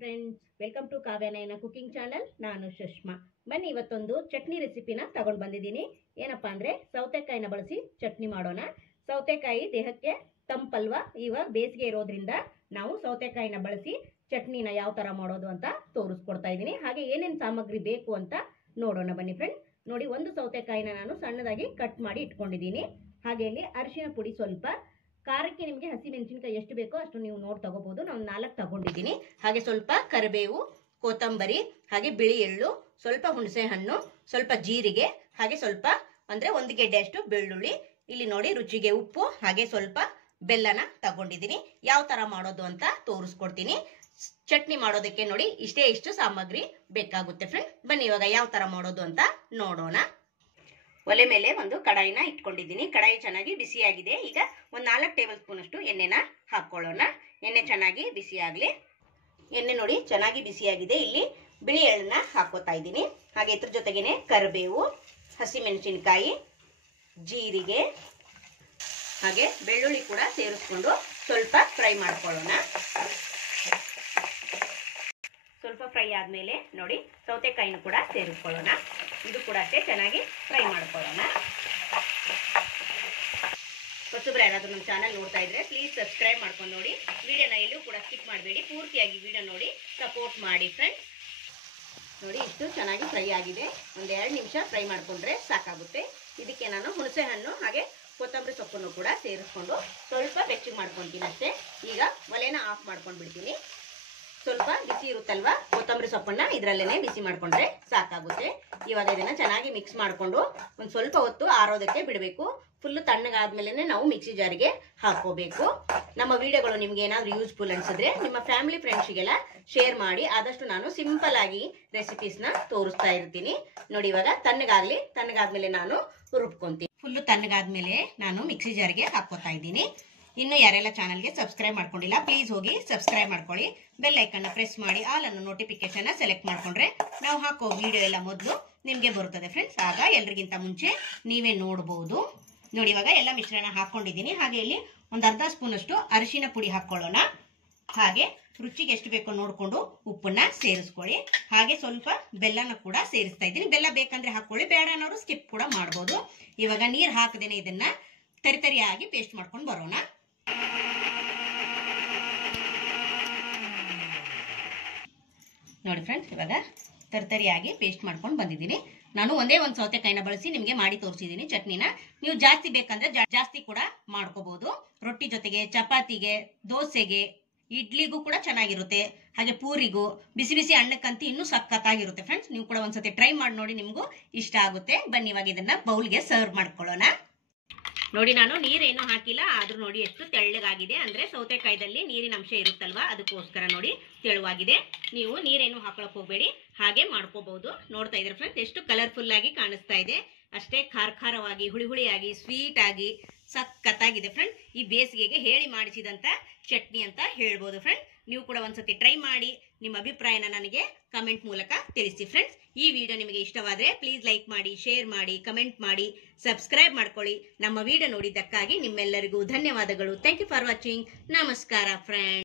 Friends, welcome to Kavyanayana cooking channel. ನಾನು ಸುಷ್ಮಾ. ಬನ್ನಿ, ಇವತ್ತೊಂದು ಚಟ್ನಿ ರೆಸಿಪಿನ ತಗೊಂಡು ಬಂದಿದ್ದೀನಿ. ಏನಪ್ಪಾ ಅಂದ್ರೆ ಸೌತೆಕಾಯಿನ ಬಳಸಿ ಚಟ್ನಿ ಮಾಡೋಣ. ಸೌತೆಕಾಯಿ ದೇಹಕ್ಕೆ ತಂಪಲ್ವಾ, ಇವಾಗ ಬೇಸಿಗೆ ಇರೋದ್ರಿಂದ ನಾವು ಸೌತೆಕಾಯಿನ ಬಳಸಿ ಚಟ್ನಿನ ಯಾವ ತರ ಮಾಡೋದು ಅಂತ ತೋರಿಸ್ಕೊಡ್ತಾ ಇದ್ದೀನಿ. ಹಾಗೆ ಏನೇನು ಸಾಮಗ್ರಿ ಬೇಕು ಅಂತ ನೋಡೋಣ ಬನ್ನಿ ಫ್ರೆಂಡ್ಸ್. ನೋಡಿ, ಒಂದು ಸೌತೆಕಾಯಿನ ನಾನು ಸಣ್ಣದಾಗಿ ಕಟ್ ಮಾಡಿ ಇಟ್ಕೊಂಡಿದ್ದೀನಿ. ಹಾಗೆ ಇಲ್ಲಿ ಅರಿಶಿನ ಪುಡಿ ಸ್ವಲ್ಪ, ಖಾರಕ್ಕೆ ನಿಮಗೆ ಹಸಿ ಮೆಣಸಿನಕಾಯಿ ಎಷ್ಟು ಬೇಕೋ ಅಷ್ಟು ನೀವು ನೋಡಿ ತಗೋಬಹುದು. ನಾನು 4 ತಗೊಂಡಿದ್ದೀನಿ. ಹಾಗೆ ಸ್ವಲ್ಪ ಕರಿಬೇವು, ಕೊತ್ತಂಬರಿ, ಹಾಗೆ ಬಿಳಿ ಎಳ್ಳು, ಸ್ವಲ್ಪ ಹುಣಸೆ ಹಣ್ಣು, ಸ್ವಲ್ಪ ಜೀರಿಗೆ, ಹಾಗೆ ಸ್ವಲ್ಪ ಅಂದ್ರೆ 1 ಗೆಡ್ಡೆಯಷ್ಟು ಬೆಳ್ಳುಳ್ಳಿ. ಇಲ್ಲಿ ನೋಡಿ ರುಚಿಗೆ ಉಪ್ಪು, ಹಾಗೆ ಸ್ವಲ್ಪ ಬೆಲ್ಲನ ತಗೊಂಡಿದ್ದೀನಿ. ಯಾವ ತರ ಮಾಡೋದು ಅಂತ ತೋರಿಸ್ಕೊಡ್ತೀನಿ. ಚಟ್ನಿ ಮಾಡೋದಕ್ಕೆ ನೋಡಿ ಇಷ್ಟು ಸಾಮಗ್ರಿ ಬೇಕಾಗುತ್ತೆ ಫ್ರೆಂಡ್. ಬನ್ನಿ ಇವಾಗ ಯಾವ ತರ ಮಾಡೋದು ಅಂತ ನೋಡೋಣ. ಒಲೆ ಮೇಲೆ ಒಂದು ಕಡಾಯಿನ ಇಟ್ಕೊಂಡಿದ್ದೀನಿ. ಕಡಾಯಿ ಚೆನ್ನಾಗಿ ಬಿಸಿಯಾಗಿದೆ. ಈಗ ಒಂದು 4 ಟೇಬಲ್ ಸ್ಪೂನ್ ಅಷ್ಟು ಎಣ್ಣೆನ ಹಾಕೊಳ್ಳೋಣ. ಎಣ್ಣೆ ಚೆನ್ನಾಗಿ ಬಿಸಿ ಆಗ್ಲಿ. ಎಣ್ಣೆ ನೋಡಿ ಚೆನ್ನಾಗಿ ಬಿಸಿಯಾಗಿದೆ. ಇಲ್ಲಿ ಬಿಳಿ ಎಳ್ಳನ್ನ ಹಾಕೋತಾ ಇದ್ದೀನಿ. ಹಾಗೆ ಇದ್ರ ಜೊತೆಗೇನೆ ಕರಿಬೇವು, ಹಸಿಮೆಣಸಿನಕಾಯಿ, ಜೀರಿಗೆ, ಹಾಗೆ ಬೆಳ್ಳುಳ್ಳಿ ಕೂಡ ಸೇರಿಸ್ಕೊಂಡು ಸ್ವಲ್ಪ ಫ್ರೈ ಮಾಡ್ಕೊಳ್ಳೋಣ. ಸ್ವಲ್ಪ ಫ್ರೈ ಆದ್ಮೇಲೆ ನೋಡಿ ಸೌತೆಕಾಯಿನ ಕೂಡ ಸೇರಿಸ್ಕೊಳ್ಳೋಣ. ಇದು ಕೂಡ ಅಷ್ಟೇ ಚೆನ್ನಾಗಿ ಫ್ರೈ ಮಾಡ್ಕೊಳ್ಳೋಣ. ಹೊಸಬ್ರು ಯಾರಾದ್ರೂ ನಮ್ಮ ಚಾನಲ್ ನೋಡ್ತಾ ಇದ್ರೆ ಪ್ಲೀಸ್ ಸಬ್ಸ್ಕ್ರೈಬ್ ಮಾಡ್ಕೊಂಡು ನೋಡಿ. ವಿಡಿಯೋನ ಎಲ್ಲೂ ಕೂಡ ಸ್ಕಿಪ್ ಮಾಡಬೇಡಿ, ಪೂರ್ತಿಯಾಗಿ ವಿಡಿಯೋ ನೋಡಿ ಸಪೋರ್ಟ್ ಮಾಡಿ ಫ್ರೆಂಡ್ಸ್. ನೋಡಿ ಇಷ್ಟು ಚೆನ್ನಾಗಿ ಫ್ರೈ ಆಗಿದೆ. ಒಂದು 2 ನಿಮಿಷ ಫ್ರೈ ಮಾಡ್ಕೊಂಡ್ರೆ ಸಾಕಾಗುತ್ತೆ. ಇದಕ್ಕೆ ನಾನು ಹುಣಸೆ ಹಣ್ಣು ಹಾಗೆ ಕೊತ್ತಂಬರಿ ಸೊಪ್ಪನ್ನು ಕೂಡ ಸೇರಿಸ್ಕೊಂಡು ಸ್ವಲ್ಪ ಬೆಚ್ಚಗೆ ಮಾಡ್ಕೊತೀನಿ ಅಷ್ಟೇ. ಈಗ ಒಲೆನ ಆಫ್ ಮಾಡ್ಕೊಂಡು ಬಿಡ್ತೀನಿ. ಸ್ವಲ್ಪ ಬಿಸಿ ಇರುತ್ತಲ್ವಾ, ಕೊತ್ತಂಬರಿ ಸೊಪ್ಪನ್ನ ಇದರಲ್ಲೇನೆ ಬಿಸಿ ಮಾಡ್ಕೊಂಡ್ರೆ ಸಾಕಾಗುತ್ತೆ. ಇವಾಗ ಇದನ್ನ ಚೆನ್ನಾಗಿ ಮಿಕ್ಸ್ ಮಾಡ್ಕೊಂಡು ಒಂದು ಸ್ವಲ್ಪ ಹೊತ್ತು ಆರೋದಕ್ಕೆ ಬಿಡಬೇಕು. ಫುಲ್ ತಣ್ಣಗಾದ್ಮೇಲೆ ನಾವು ಮಿಕ್ಸಿ ಜಾರಿಗೆ ಹಾಕೋಬೇಕು. ನಮ್ಮ ವಿಡಿಯೋಗಳು ನಿಮ್ಗೆ ಏನಾದ್ರೂ ಯೂಸ್ಫುಲ್ ಅನ್ಸಿದ್ರೆ ನಿಮ್ಮ ಫ್ಯಾಮಿಲಿ ಫ್ರೆಂಡ್ಸ್ಗೆಲ್ಲ ಶೇರ್ ಮಾಡಿ. ಆದಷ್ಟು ನಾನು ಸಿಂಪಲ್ ಆಗಿ ರೆಸಿಪೀಸ್ನ ತೋರಿಸ್ತಾ ಇರ್ತೀನಿ. ನೋಡಿ ಇವಾಗ ತಣ್ಣಗಾದ್ಮೇಲೆ ನಾನು ರುಬ್ಕೊಂತೀನಿ. ಫುಲ್ ತಣ್ಣಗಾದ್ಮೇಲೆ ನಾನು ಮಿಕ್ಸಿ ಜಾರಿಗೆ ಹಾಕೋತಾ ಇದ್ದೀನಿ. ಇನ್ನು ಯಾರೆಲ್ಲ ಚಾನಲ್ಗೆ ಸಬ್ಸ್ಕ್ರೈಬ್ ಮಾಡ್ಕೊಂಡಿಲ್ಲ ಪ್ಲೀಸ್ ಹೋಗಿ ಸಬ್ಸ್ಕ್ರೈಬ್ ಮಾಡ್ಕೊಳ್ಳಿ. ಬೆಲ್ ಐಕನ್ನ ಪ್ರೆಸ್ ಮಾಡಿ ಆಲ್ ಅನ್ನು ನೋಟಿಫಿಕೇಶನ್ ಸೆಲೆಕ್ಟ್ ಮಾಡ್ಕೊಂಡ್ರೆ ನಾವು ಹಾಕೋ ವಿಡಿಯೋ ಎಲ್ಲ ಮೊದಲು ನಿಮ್ಗೆ ಬರುತ್ತದೆ ಫ್ರೆಂಡ್ಸ್. ಆಗ ಎಲ್ರಿಗಿಂತ ಮುಂಚೆ ನೀವೇ ನೋಡಬಹುದು. ನೋಡಿ ಇವಾಗ ಎಲ್ಲ ಮಿಶ್ರಣ ಹಾಕೊಂಡಿದ್ದೀನಿ. ಹಾಗೆ ಇಲ್ಲಿ ಒಂದು ಅರ್ಧ ಸ್ಪೂನ್ ಅಷ್ಟು ಅರಿಶಿನ ಪುಡಿ ಹಾಕೊಳ್ಳೋಣ. ಹಾಗೆ ರುಚಿಗೆ ಎಷ್ಟು ಬೇಕೋ ನೋಡ್ಕೊಂಡು ಉಪ್ಪನ್ನ ಸೇರಿಸ್ಕೊಳ್ಳಿ. ಹಾಗೆ ಸ್ವಲ್ಪ ಬೆಲ್ಲನ ಕೂಡ ಸೇರಿಸ್ತಾ ಇದ್ದೀನಿ. ಬೆಲ್ಲ ಬೇಕಂದ್ರೆ ಹಾಕೊಳ್ಳಿ, ಬೇಡ ಅನ್ನೋರು ಸ್ಕಿಪ್ ಕೂಡ ಮಾಡ್ಬೋದು. ಇವಾಗ ನೀರು ಹಾಕದೇನೆ ಇದನ್ನ ತರಿತರಿಯಾಗಿ ಪೇಸ್ಟ್ ಮಾಡ್ಕೊಂಡು ಬರೋಣ. ನೋಡಿ ಫ್ರೆಂಡ್ಸ್, ಇವಾಗ ತರಿತರಿಯಾಗಿ ಪೇಸ್ಟ್ ಮಾಡ್ಕೊಂಡು ಬಂದಿದ್ದೀನಿ. ನಾನು ಒಂದೇ ಒಂದು ಸೌತೆಕಾಯಿನ ಬಳಸಿ ನಿಮ್ಗೆ ಮಾಡಿ ತೋರಿಸಿದ್ದೀನಿ ಚಟ್ನಿನ. ನೀವು ಜಾಸ್ತಿ ಬೇಕಂದ್ರೆ ಜಾಸ್ತಿ ಕೂಡ ಮಾಡ್ಕೋಬಹುದು. ರೊಟ್ಟಿ ಜೊತೆಗೆ, ಚಪಾತಿಗೆ, ದೋಸೆಗೆ, ಇಡ್ಲಿಗೂ ಕೂಡ ಚೆನ್ನಾಗಿರುತ್ತೆ. ಹಾಗೆ ಪೂರಿಗೂ, ಬಿಸಿ ಬಿಸಿ ಅನ್ನಕ್ಕಂತೂ ಇನ್ನೂ ಸಖತ್ತಾಗಿರುತ್ತೆ ಫ್ರೆಂಡ್ಸ್. ನೀವು ಕೂಡ ಒಂದ್ಸತಿ ಟ್ರೈ ಮಾಡಿ ನೋಡಿ, ನಿಮ್ಗೂ ಇಷ್ಟ ಆಗುತ್ತೆ. ಬನ್ನಿ ಇವಾಗ ಇದನ್ನ ಬೌಲ್ಗೆ ಸರ್ವ್ ಮಾಡ್ಕೊಳ್ಳೋಣ. ನೋಡಿ ನಾನು ನೀರೇನು ಹಾಕಿಲ್ಲ, ಆದ್ರೂ ನೋಡಿ ಎಷ್ಟು ತೆಳ್ಳಗಾಗಿದೆ. ಅಂದ್ರೆ ಸೌತೆಕಾಯಿದಲ್ಲಿ ನೀರಿನ ಅಂಶ ಇರುತ್ತಲ್ವಾ, ಅದಕ್ಕೋಸ್ಕರ ನೋಡಿ ತೆಳುವಾಗಿದೆ. ನೀವು ನೀರೇನು ಹಾಕೊಳಕ್ ಹೋಗ್ಬೇಡಿ, ಹಾಗೆ ಮಾಡ್ಕೋಬಹುದು. ನೋಡ್ತಾ ಇದ್ರೆ ಫ್ರೆಂಡ್ಸ್ ಎಷ್ಟು ಕಲರ್ಫುಲ್ ಆಗಿ ಕಾಣಿಸ್ತಾ ಇದೆ. ಅಷ್ಟೇ ಖಾರವಾಗಿ, ಹುಳಿಯಾಗಿ, ಸ್ವೀಟ್ ಆಗಿ ಸಖತ್ತಾಗಿದೆ ಫ್ರೆಂಡ್. ಈ ಬೇಸಿಗೆಗೆ ಹೇಳಿ ಮಾಡಿಸಿದಂತ ಚಟ್ನಿ ಅಂತ ಹೇಳ್ಬೋದು ಫ್ರೆಂಡ್. ನೀವು ಕೂಡ ಒಂದ್ಸತಿ ಟ್ರೈ ಮಾಡಿ ನಿಮ್ಮ ಅಭಿಪ್ರಾಯನ ನನಗೆ ಕಮೆಂಟ್ ಮೂಲಕ ತಿಳಿಸಿ ಫ್ರೆಂಡ್ಸ್. ಈ ವಿಡಿಯೋ ನಿಮಗೆ ಇಷ್ಟವಾದ್ರೆ ಪ್ಲೀಸ್ ಲೈಕ್ ಮಾಡಿ, ಶೇರ್ ಮಾಡಿ, ಕಮೆಂಟ್ ಮಾಡಿ, ಸಬ್ಸ್ಕ್ರೈಬ್ ಮಾಡ್ಕೊಳ್ಳಿ. ನಮ್ಮ ವಿಡಿಯೋ ನೋಡಿದ್ದಕ್ಕಾಗಿ ನಿಮ್ಮೆಲ್ಲರಿಗೂ ಧನ್ಯವಾದಗಳು. Thank you for watching. ನಮಸ್ಕಾರ ಫ್ರೆಂಡ್ಸ್.